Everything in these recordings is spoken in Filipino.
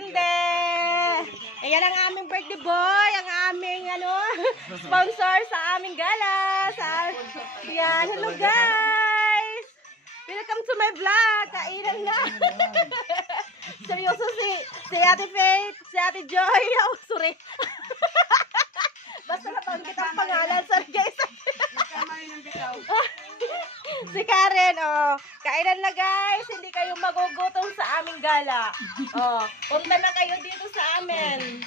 grande. Ayan ang aming birthday boy, ang aming sponsor sa aming gala. Yan, hello guys. Welcome to my vlog. Kainan na. Seryoso si Ate Faith, si Ate Joy. Oh, sorry. Basta natawan kitang pangalan. Sorry guys. Si Karen, oh. Kainan na guys. Hindi kayo magugutom sa aming gala. Oh, punta na kayo dito sa amin.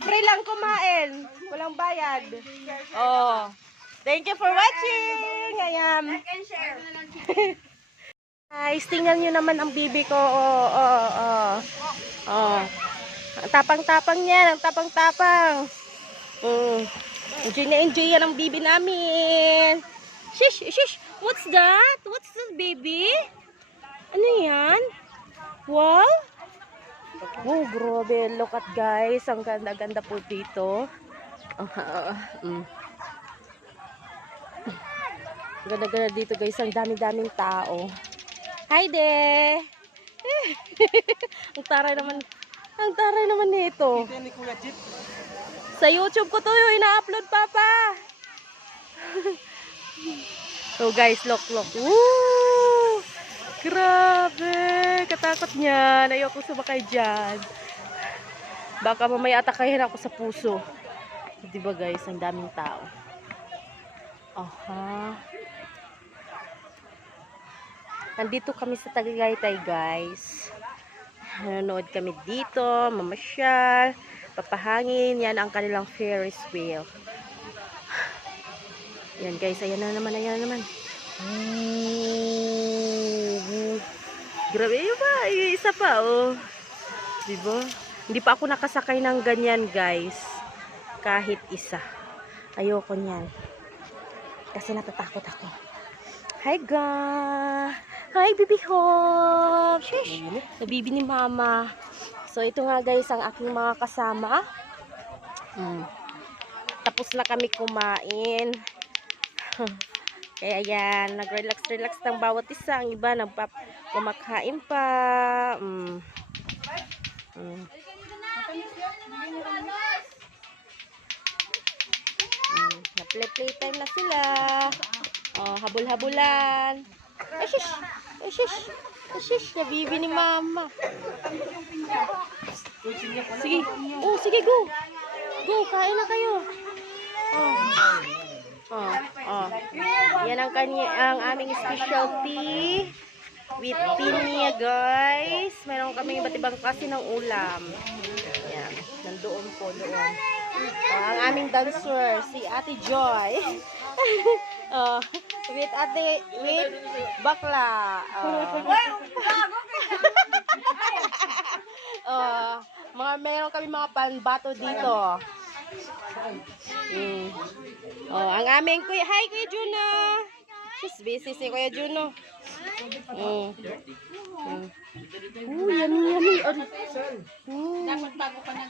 Free lang kumain. Walang bayad. Oh. Thank you for watching. Ayan. Like and share. Guys, tingnan nyo naman ang bibi ko. Oh. Ang tapang-tapang niya. Ang tapang-tapang. Enjoy na enjoy yan ang bibi namin. Shish. What's that? What's this, baby? Ano yan? Wow? Oh, grabe. Look at guys. Ang ganda-ganda po dito. Ganda-ganda dito guys. Ang dami-daming tao. Hi there. Ang taray naman nito. Sa YouTube ko to yung ina-upload, Papa. So guys, look. Woo! Grabe. Katakot niyan. Ayoko sumakay dyan. Baka mamaya atakahin ako sa puso. Diba guys, ang daming tao. Aha. Nandito kami sa Tagaytay guys. Nanonood kami dito. Mamasyal. Papahangin. Yan ang kanilang Ferris wheel. Yan guys, ayan na naman. Grabe yun ba? Isa pa oh. Diba? Hindi pa ako nakasakay ng ganyan guys. Kahit isa. Ayoko niyan. Kasi natatakot ako. Hi guys! Hi baby home! Shish! Nabibi ni mama. So ito nga guys ang aking mga kasama. Tapos na kami kumain. Kaya yan, nag-relax ng bawat isa. Ang iba kumakain pa. Na-playtime na sila. Oh, habol-habulan. Shish, nabibi ni mama. Sige. Oh, sige, go. Go, kain na kayo. Yan ang aming specialty with pinya guys. Meron kami iba't ibang klase ng ulam. Yan, nandoon po doon. Ang aming dancer, si Ate Joy. with bakla. Meron kami mga panbato dito. Ang aming kuya. Hi Kuya Juno. She's busy si Kuya Juno. Yummy.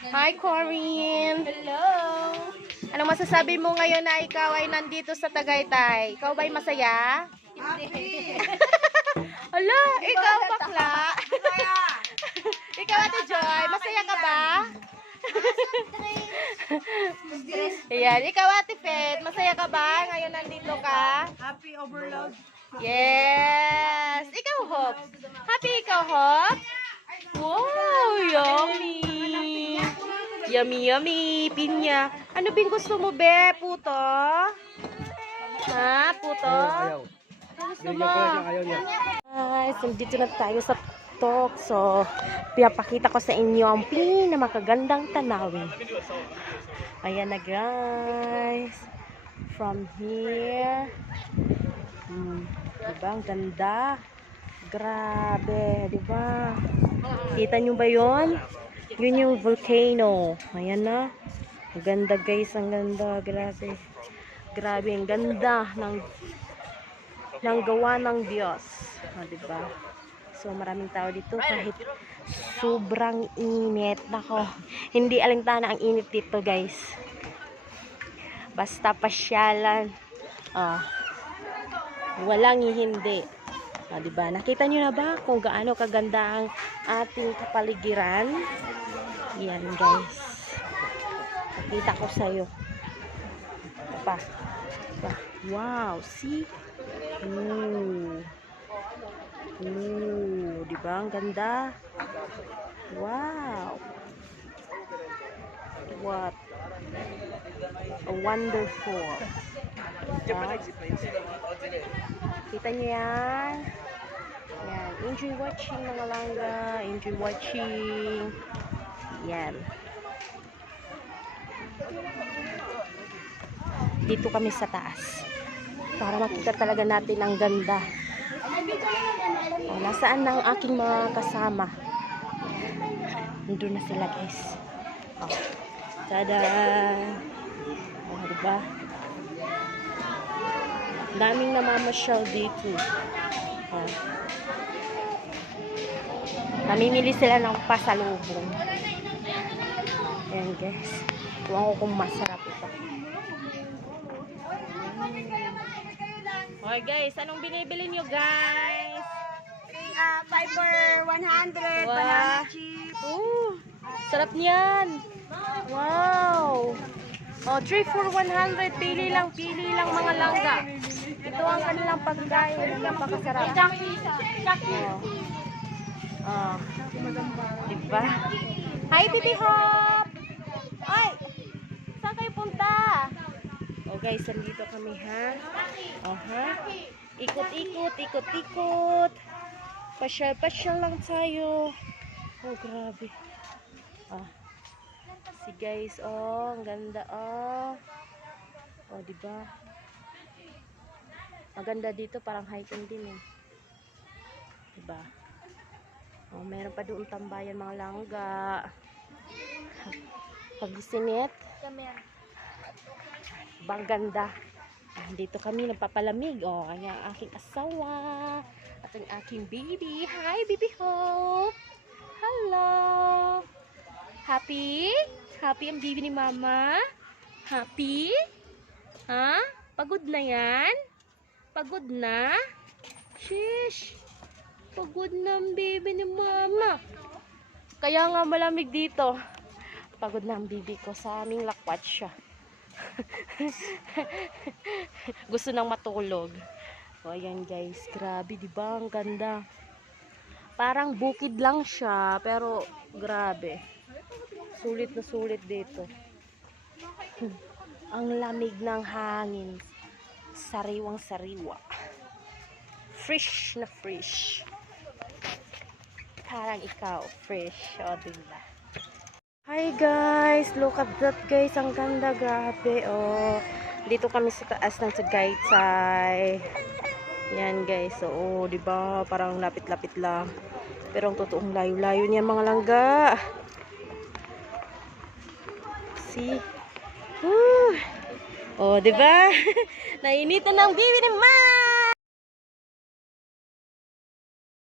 Hi Corinne. Hello. Anong masasabi mo ngayon na ikaw ay nandito sa Tagaytay? Ikaw ba'y masaya? Happy. Hala, ikaw bakla. Ikaw Ate Joy, masaya ka ba? Ayan, ikaw Ate Faith, masaya ka ba? Ngayon nandito ka? Happy overload. Yes! Ikaw Hop? Happy ikaw Hop? Wow, yummy! Yummy, pinya. Ano bing gusto mo be? Puto? Ha? Puto? Gusto mo? Guys, dito na tayo sa TikTok. So, pinapakita ko sa inyo ang pinamakagandang tanawin. Ayan na guys. From here. Diba? Ang ganda. Grabe. Diba? Kita nyo ba yun? Yun yung volcano. Ayan na. Ang ganda guys. Ang ganda. Grabe. Grabe. Ang ganda ng gawa ng Diyos. Diba? So, maraming tao dito kahit sobrang init. Nako, hindi alintana ang init dito, guys. Basta pasyalan. Walang hindi. Diba? Nakita nyo na ba kung gaano kaganda ang ating kapaligiran? Yan, guys. Nakita ko sa'yo. Pa. Wow, see? Ooh. Ooh, diba? Ang ganda. Wow. What a wonderful. Kita nyo yan? Yan. Enjoy watching mga langga. Enjoy watching. Yan. Dito kami sa taas. Para makita talaga natin ang ganda. Nasaan na ang aking mga kasama? Nandun na sila, guys. Tada! Diba? Daming namamasyal dito. Namimili sila ng pasalubong. Ayan, guys. Tuwang ko kung masarap ito. Okay, guys. Anong binibili nyo, guys? 5 for 100. Wow. Banana chip. Sarap niyan. Wow. 3 for 100. Pili lang mga langga. Ito ang kanilang pagkain. Napakasarap. Diba? Hi, Bibi Hop! Ay! Saan kayo punta? Guys, nandito kami, ha? Ikot-ikot. Pasyal lang tayo. Grabe. Si guys, ang ganda, diba? Maganda dito, parang hiking din, diba? Meron pa doon tambayan mga langga. Pag-isinit. Bang ganda. Dito kami nagpapalamig. Kanya ang aking asawa. At ang aking baby. Hi, baby Hope. Hello. Happy? Happy ang baby ni mama? Happy? Ha? Pagod na yan? Pagod na? Shish. Pagod na ang baby ni mama. Kaya nga malamig dito. Pagod na ang baby ko, sa aming lakwat siya. Gusto nang matulog. Ayan, guys, grabe, diba? Ang ganda. Parang bukid lang siya, pero grabe. Sulit na sulit dito. Ang lamig ng hangin. Sariwang sariwa. Fresh na fresh. Parang ikaw, fresh. Diba? Hi guys, look at that, guys. Ang ganda, grabe. Dito kami sa taas ng Tagaytay. Yan, guys. Diba? Parang lapit-lapit lang. Pero ang totoong layo-layo niya, mga langga. See? Diba? Nainitan ng bibi ni Ma!